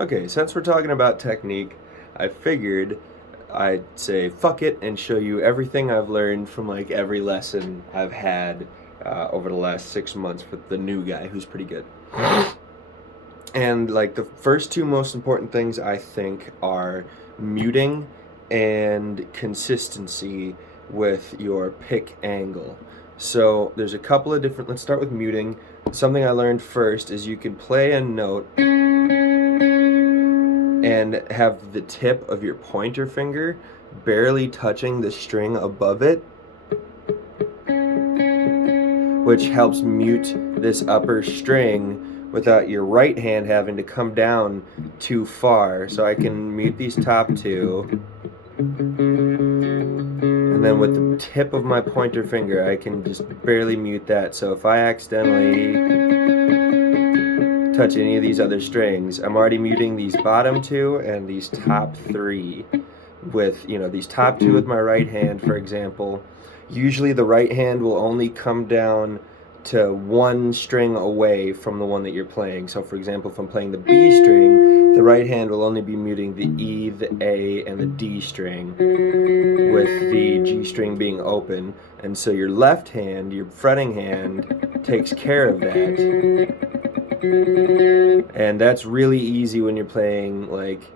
Okay, since we're talking about technique, I figured I'd say fuck it and show you everything I've learned from like every lesson I've had over the last 6 months with the new guy who's pretty good. And like the first two most important things I think are muting and consistency with your pick angle. So there's a couple of different, let's start with muting. Something I learned first is you can play a note and have the tip of your pointer finger barely touching the string above it, which helps mute this upper string without your right hand having to come down too far. So I can mute these top two, and then with the tip of my pointer finger I can just barely mute that. So if I accidentally touch any of these other strings, I'm already muting these bottom two and these top three with, these top two with my right hand, for example. Usually the right hand will only come down to one string away from the one that you're playing. So for example, if I'm playing the B string, the right hand will only be muting the E, the A, and the D string, with the G string being open. And so your left hand, your fretting hand, takes care of that. And that's really easy when you're playing like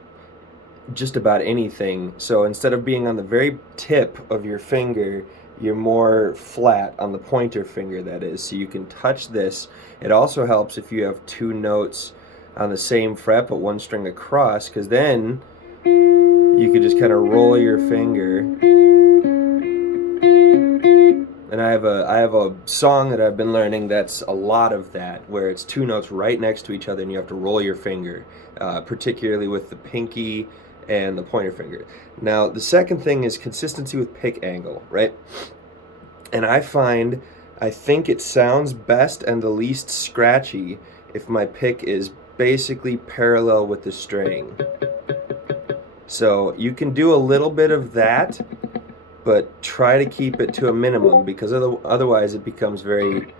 just about anything. So instead of being on the very tip of your finger, you're more flat on the pointer finger, that is. So you can touch this. It also helps if you have two notes on the same fret but one string across, because then you could just kind of roll your finger. And I have a song that I've been learning that's a lot of that, where it's two notes right next to each other and you have to roll your finger, particularly with the pinky and the pointer finger. Now, the second thing is consistency with pick angle, right? And I think it sounds best and the least scratchy if my pick is basically parallel with the string. So you can do a little bit of that, but try to keep it to a minimum, because otherwise it becomes very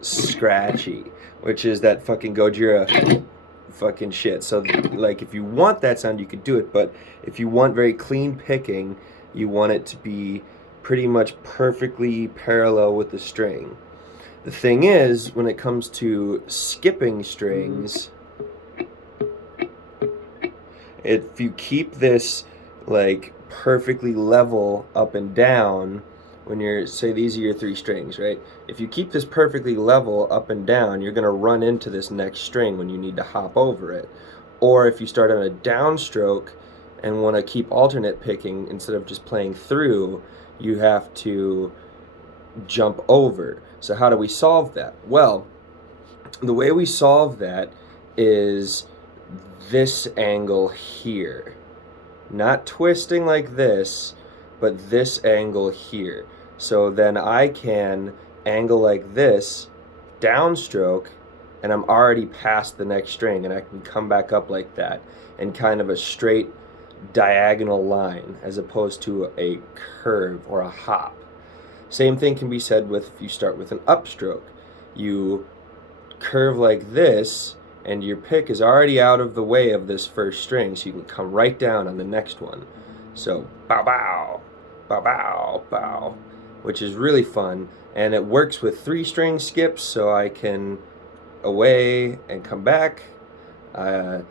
scratchy, which is that fucking Gojira fucking shit. So like if you want that sound you could do it, but if you want very clean picking, you want it to be pretty much perfectly parallel with the string. The thing is, when it comes to skipping strings, if you keep this like perfectly level up and down, when you're, say these are your three strings, right? If you keep this perfectly level up and down, you're going to run into this next string when you need to hop over it. Or if you start on a downstroke and want to keep alternate picking instead of just playing through, you have to jump over. So how do we solve that? Well, the way we solve that is this angle here. Not twisting like this, but this angle here. So then I can angle like this, downstroke, and I'm already past the next string, and I can come back up like that in kind of a straight diagonal line as opposed to a curve or a hop. Same thing can be said with if you start with an upstroke. You curve like this, and your pick is already out of the way of this first string, so you can come right down on the next one. So bow bow, bow bow, bow, which is really fun, and it works with three string skips, so I can away and come back. I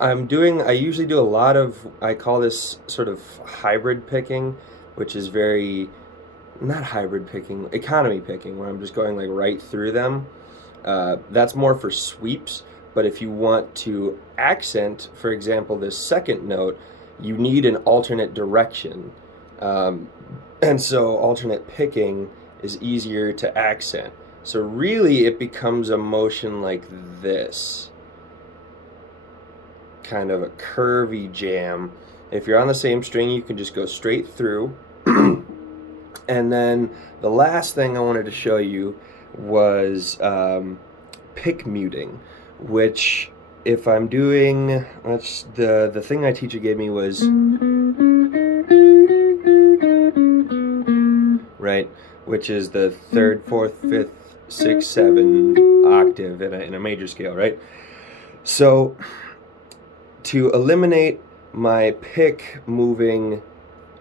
usually do a lot of, I call this sort of hybrid picking, which is very, not hybrid picking, economy picking, where I'm just going like right through them. That's more for sweeps, but if you want to accent, for example, this second note, you need an alternate direction. And so alternate picking is easier to accent. So really it becomes a motion like this. Kind of a curvy jam. If you're on the same string, you can just go straight through. And then the last thing I wanted to show you was pick muting, which if I'm doing, the thing my teacher gave me was, right, which is the third, fourth, fifth, sixth, seven octave in a major scale, right? So to eliminate my pick moving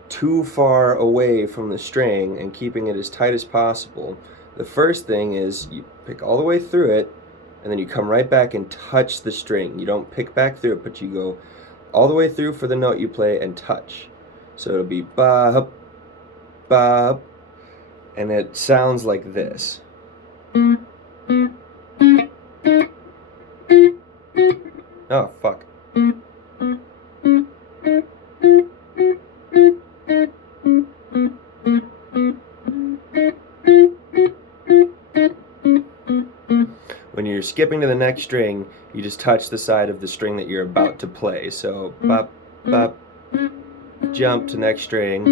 too far away from the string and keeping it as tight as possible, the first thing is you pick all the way through it, and then you come right back and touch the string. You don't pick back through it, but you go all the way through for the note you play and touch. So it'll be ba, ba, and it sounds like this. Oh, fuck. When you're skipping to the next string, you just touch the side of the string that you're about to play. So, bop, bop, jump to next string.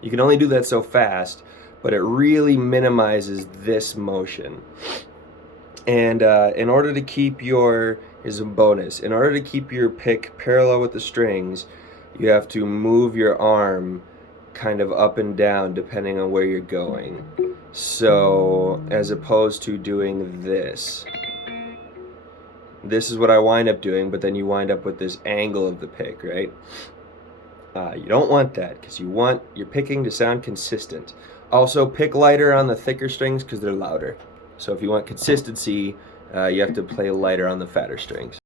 You can only do that so fast, but it really minimizes this motion. And in order to keep here's a bonus, in order to keep your pick parallel with the strings, you have to move your arm kind of up and down depending on where you're going. So, as opposed to doing this. This is what I wind up doing, but then you wind up with this angle of the pick, right? You don't want that, because you want your picking to sound consistent. Also, pick lighter on the thicker strings because they're louder. So if you want consistency, you have to play lighter on the fatter strings.